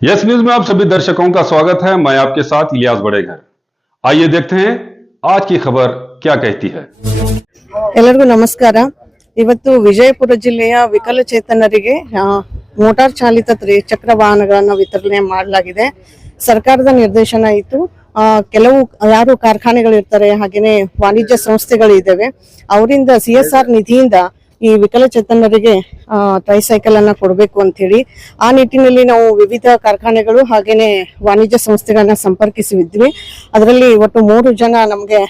Yes news में आप सभी दर्शकों का स्वागत है। मैं आपके साथ इलियास बड़ेघर। आइए देखते हैं आज की खबर क्या कहती है। ಎಲ್ಲರಿಗೂ ನಮಸ್ಕಾರ। ಇವತ್ತು ವಿಜಯಪುರ ಜಿಲ್ಲೆಯ ವಿಕಲಚೇತನರಿಗೆ ಮೋಟಾರ್ ಚಾಲಿತ ತ್ರಿಚಕ್ರ ವಾಹನಗಳನ್ನು ವಿತರಣೆ ಮಾಡಲಾಗಿದೆ। ಸರ್ಕಾರದ ನಿರ್ದೇಶನ ಇತ್ತು। ಕೆಲವು ಯಾರು ಕಾರ್ಖಾನೆಗಳಿರ್ತಾರೆ, ಹಾಗೇನೆ ವಾಣಿಜ್ಯ ಸಂಸ್ಥೆಗಳಿದ್ದಾವೆ, ಅವರಿಂದ CSR ನಿಧಿಯಿಂದ ಈ ವಿಕಲಚೇತನರಿಗೆ ಟ್ರೈಸೈಕಲ್ ಅನ್ನ ಕೊಡಬೇಕು ಅಂತ ಹೇಳಿ ಆ ನಿಟ್ಟಿನಲ್ಲಿ ನಾವು ವಿವಿಧ ಕಾರ್ಖಾನೆಗಳು ಹಾಗೇನೆ ವಾಣಿಜ್ಯ ಸಂಸ್ಥೆಗಳನ್ನ ಸಂಪರ್ಕಿಸಿದ್ವಿ। ಅದರಲ್ಲಿ ಒಟ್ಟು 3 ಜನ ನಮಗೆ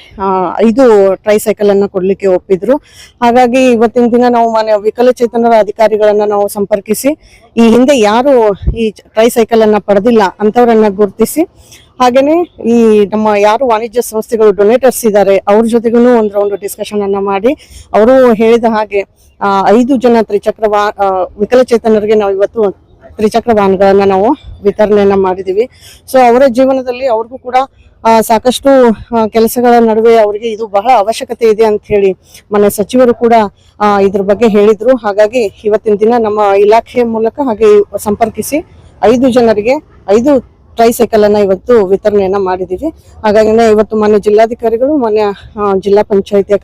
5 ಟ್ರೈಸೈಕಲ್ ಅನ್ನ ಕೊಡ್ಲಿಕ್ಕೆ ಒಪ್ಪಿದ್ರು। ಹಾಗಾಗಿ ಇವತ್ತಿನ ದಿನ ನಾವು ವಿಕಲಚೇತನರ ಅಧಿಕಾರಿಗಳನ್ನ ನಾವು ಸಂಪರ್ಕಿಸಿ ಈ ಹಿಂದೆ ಯಾರು ಈ ಟ್ರೈಸೈಕಲ್ ಅನ್ನ ಪಡೆದಿಲ್ಲ ಅಂತವರನ್ನ ಗುರುತಿಸಿ, ಹಾಗೇನೆ ಈ ನಮ್ಮ ಯಾರು ವಾಣಿಜ್ಯ ಸಂಸ್ಥೆಗಳು ಡೊನೇಟರ್ಸ್ ಇದ್ದಾರೆ ಅವ್ರ ಜೊತೆಗೂ ಒಂದು ರೌಂಡ್ ಡಿಸ್ಕಷನ್ ಅನ್ನ ಮಾಡಿ ಅವರು ಹೇಳಿದ ಹಾಗೆ 5 ಜನ ವಿಕಲಚೇತನರಿಗೆ ನಾವು ಇವತ್ತು ತ್ರಿಚಕ್ರ ವಾಹನಗಳನ್ನ ನಾವು ವಿತರಣೆಯನ್ನ ಮಾಡಿದೀವಿ। ಸೊ ಅವರ ಜೀವನದಲ್ಲಿ ಅವ್ರಿಗೂ ಕೂಡ ಸಾಕಷ್ಟು ಕೆಲಸಗಳ ನಡುವೆ ಅವರಿಗೆ ಇದು ಬಹಳ ಅವಶ್ಯಕತೆ ಇದೆ ಅಂತ ಹೇಳಿ ಮನೆ ಸಚಿವರು ಕೂಡ ಇದ್ರ ಬಗ್ಗೆ ಹೇಳಿದ್ರು। ಹಾಗಾಗಿ ಇವತ್ತಿನ ದಿನ ನಮ್ಮ ಇಲಾಖೆಯ ಮೂಲಕ ಹಾಗೆ ಸಂಪರ್ಕಿಸಿ 5 ಜನರಿಗೆ 5 ಟ್ರೈಸೈಕಲ್ ಅನ್ನ ಇವತ್ತು ವಿತರಣೆಯನ್ನ ಮಾಡಿದೀವಿ। ಹಾಗಾಗಿ ಇವತ್ತು ಮಾನ್ಯ ಜಿಲ್ಲಾಧಿಕಾರಿಗಳು, ಮಾನ್ಯ ಜಿಲ್ಲಾ ಪಂಚಾಯಿತಿಯ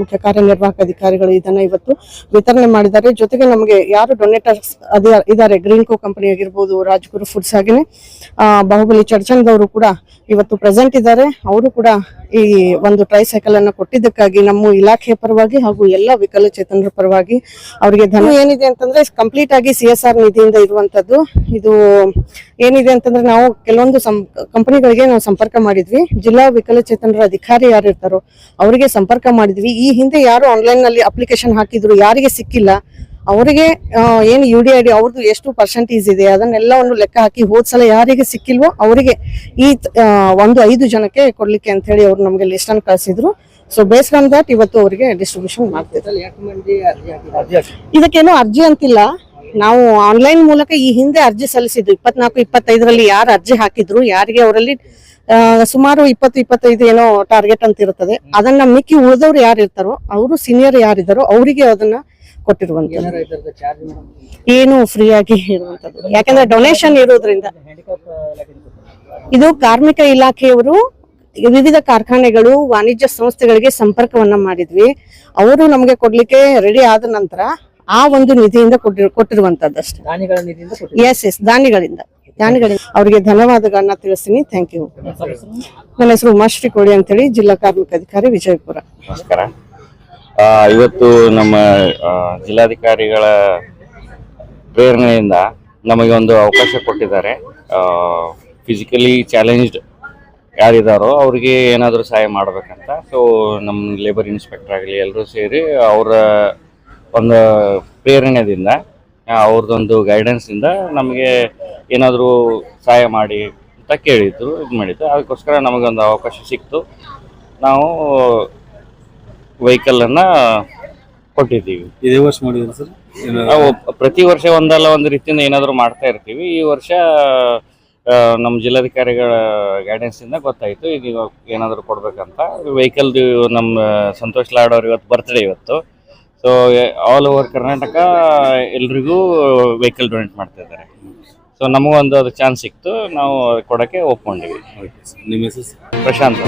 ಮುಖ್ಯ ಕಾರ್ಯನಿರ್ವಾಹಕ ಅಧಿಕಾರಿಗಳು ಇದನ್ನ ಇವತ್ತು ವಿತರಣೆ ಮಾಡಿದ್ದಾರೆ। ಜೊತೆಗೆ ನಮಗೆ ಯಾರು ಡೊನೇಟರ್ಸ್ ಇದ್ದಾರೆ, ಗ್ರೀನ್ಕೋ ಕಂಪನಿ ಆಗಿರ್ಬೋದು, ರಾಜ್ಗುರು ಫುಡ್ಸ್, ಹಾಗೇನೆ ಬಾಹುಬಲಿ ಚರ್ಚಂದ್ ಅವರು ಕೂಡ ಇವತ್ತು ಪ್ರೆಸೆಂಟ್ ಇದ್ದಾರೆ। ಅವರು ಕೂಡ ಈ ಒಂದು ಟ್ರೈಸೈಕಲ್ ಅನ್ನ ಕೊಟ್ಟಿದ್ದಕ್ಕಾಗಿ ನಮ್ಮ ಇಲಾಖೆಯ ಪರವಾಗಿ ಹಾಗೂ ಎಲ್ಲ ವಿಕಲಚೇತನರ ಪರವಾಗಿ ಅವರಿಗೆ ಏನಿದೆ ಅಂತಂದ್ರೆ ಕಂಪ್ಲೀಟ್ ಆಗಿ CSR ನಿಧಿಯಿಂದ ಇರುವಂತದ್ದು ಇದು ಏನಿದೆ ಅಂತಂದ್ರೆ ನಾವು ಕೆಲವೊಂದು ಕಂಪನಿಗಳಿಗೆ ನಾವು ಸಂಪರ್ಕ ಮಾಡಿದ್ವಿ। ಜಿಲ್ಲಾ ವಿಕಲಚೇತನರ ಅಧಿಕಾರಿ ಯಾರು ಇರ್ತಾರೋ ಅವರಿಗೆ ಸಂಪರ್ಕ ಮಾಡಿದ್ವಿ। ಈ ಹಿಂದೆ ಯಾರು ಆನ್ಲೈನ್ ನಲ್ಲಿ ಅಪ್ಲಿಕೇಶನ್ ಹಾಕಿದ್ರು ಯಾರಿಗೆ ಸಿಕ್ಕಿಲ್ಲ ಅವರಿಗೆ ಏನು UDID ಅವ್ರದ್ದು ಎಷ್ಟು ಪರ್ಸೆಂಟೇಜ್ ಇದೆ ಅದನ್ನೆಲ್ಲವನ್ನು ಲೆಕ್ಕ ಹಾಕಿ ಹೋದ್ಸಲ ಯಾರಿಗೆ ಸಿಕ್ಕಿಲ್ವೋ ಅವರಿಗೆ ಈ 5 ಜನಕ್ಕೆ ಕೊಡ್ಲಿಕ್ಕೆ ಅಂತ ಹೇಳಿ ಅವ್ರು ನಮ್ಗೆ ಲಿಸ್ಟ್ ಅನ್ನು ಕಳಿಸಿದ್ರು। ಸೊ ಬೇಸ್ಡ್ ಆನ್ ದಟ್ ಇವತ್ತು ಅವರಿಗೆ ಡಿಸ್ಟ್ರಿಬ್ಯೂಷನ್ ಮಾಡ್ತಿದ್ದಾರೆ। ಇದಕ್ಕೇನೋ ಅರ್ಜಿ ಅಂತಿಲ್ಲ, ನಾವು ಆನ್ಲೈನ್ ಮೂಲಕ ಈ ಹಿಂದೆ ಅರ್ಜಿ ಸಲ್ಲಿಸಿದ್ವಿ। 24-25ರಲ್ಲಿ ಯಾರು ಅರ್ಜಿ ಹಾಕಿದ್ರು ಯಾರಿಗೆ ಅವರಲ್ಲಿ ಸುಮಾರು 20-25 ಏನೋ ಟಾರ್ಗೆಟ್ ಅಂತ ಇರುತ್ತದೆ, ಅದನ್ನ ಮಿಕ್ಕಿ ಉಳಿದವ್ರು ಯಾರು ಇರ್ತಾರೋ ಅವರು ಸೀನಿಯರ್ ಯಾರಿದ್ದಾರೋ ಅವರಿಗೆ ಅದನ್ನ ಕೊಟ್ಟಿರುವಂತದ್ದು, ಏನು ಫ್ರೀ ಆಗಿ ಇರುವಂತದ್ದು, ಯಾಕಂದ್ರೆ ಡೊನೇಷನ್ ಇರೋದ್ರಿಂದ। ಇದು ಕಾರ್ಮಿಕ ಇಲಾಖೆಯವರು ವಿವಿಧ ಕಾರ್ಖಾನೆಗಳು ವಾಣಿಜ್ಯ ಸಂಸ್ಥೆಗಳಿಗೆ ಸಂಪರ್ಕವನ್ನ ಮಾಡಿದ್ವಿ, ಅವರು ನಮಗೆ ಕೊಡ್ಲಿಕ್ಕೆ ರೆಡಿ ಆದ ನಂತರ ಆ ಒಂದು ನಿಧಿಯಿಂದ ಕೊಟ್ಟಿರುವಂತದ್ದು ಅಷ್ಟೇ। ಎಸ್ ದಾನಿಗಳಿಂದ ಅವರಿಗೆ ಧನ್ಯವಾದಗಳನ್ನ ತಿಳಿಸ್ತೀನಿ। Thank you. ನನ್ನ ಹೆಸರು ಉಮಾಶ್ರೀ ಕೋಳಿ ಅಂತ ಹೇಳಿ, ಜಿಲ್ಲಾ ಕಾರ್ಮಿಕ ಅಧಿಕಾರಿ ವಿಜಯಪುರ। ನಮಸ್ಕಾರ। ಇವತ್ತು ನಮ್ಮ ಜಿಲ್ಲಾಧಿಕಾರಿಗಳ ಪ್ರೇರಣೆಯಿಂದ ನಮಗೆ ಒಂದು ಅವಕಾಶ ಕೊಟ್ಟಿದ್ದಾರೆ। ಫಿಸಿಕಲಿ ಚಾಲೆಂಜ್ಡ್ ಯಾರಿದ್ದಾರೋ ಅವ್ರಿಗೆ ಏನಾದರೂ ಸಹಾಯ ಮಾಡಬೇಕಂತ। ಸೊ ನಮ್ಮ ಲೇಬರ್ ಇನ್ಸ್ಪೆಕ್ಟರ್ ಆಗಲಿ ಎಲ್ಲರೂ ಸೇರಿ ಅವರ ಒಂದು ಪ್ರೇರಣೆಯಿಂದ ಅವ್ರದ್ದೊಂದು ಗೈಡೆನ್ಸಿಂದ ನಮಗೆ ಏನಾದರೂ ಸಹಾಯ ಮಾಡಿ ಅಂತ ಕೇಳಿದ್ರು, ಇದು ಮಾಡಿದ್ದು। ಅದಕ್ಕೋಸ್ಕರ ನಮಗೊಂದು ಅವಕಾಶ ಸಿಕ್ತು, ನಾವು ವೆಹಿಕಲ್ ಕೊಟ್ಟಿದ್ದೀವಿ। ಇದೇ ವರ್ಷ ಮಾಡಿದ್ರು ಸರ್? ನಾವು ಪ್ರತಿ ವರ್ಷ ಒಂದಲ್ಲ ಒಂದು ರೀತಿಯಿಂದ ಏನಾದರೂ ಮಾಡ್ತಾ ಇರ್ತೀವಿ। ಈ ವರ್ಷ ನಮ್ಮ ಜಿಲ್ಲಾಧಿಕಾರಿಗಳ ಗೈಡೆನ್ಸ್ ಇಂದ ಗೊತ್ತಾಯ್ತು ಈಗ ಏನಾದರೂ ಕೊಡ್ಬೇಕಂತ। ವೆಹಿಕಲ್ದು ನಮ್ಮ ಸಂತೋಷ್ ಲಾಡ್ ಅವ್ರ ಇವತ್ತು ಬರ್ತ್ಡೇ ಇವತ್ತು। ಸೊ ಆಲ್ ಓವರ್ ಕರ್ನಾಟಕ ಎಲ್ರಿಗೂ ವೆಹಿಕಲ್ ಡೊನೇಟ್ ಮಾಡ್ತಾ ಇದ್ದಾರೆ। ಸೊ ನಮಗೊಂದು ಅದು ಚಾನ್ಸ್ ಸಿಕ್ತು, ನಾವು ಕೊಡೋಕ್ಕೆ ಒಪ್ಕೊಂಡಿವಿ। ನಿಮ್ಮ ಹೆಸರು? ಪ್ರಶಾಂತ್।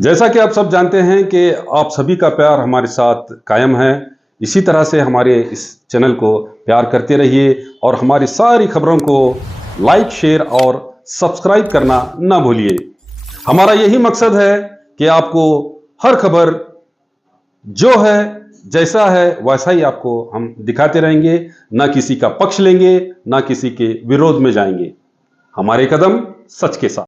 जैसा कि आप सब जानते हैं कि आप सभी का प्यार हमारे साथ कायम है, इसी तरह से हमारे इस चैनल को प्यार करते रहिए और हमारी सारी खबरों को लाइक, शेयर और सब्सक्राइब करना ना भूलिए। हमारा यही मकसद है कि आपको हर खबर जो है, जैसा है वैसा ही आपको हम दिखाते रहेंगे, ना किसी का पक्ष लेंगे, ना किसी के विरोध में जाएंगे। हमारे कदम सच के साथ।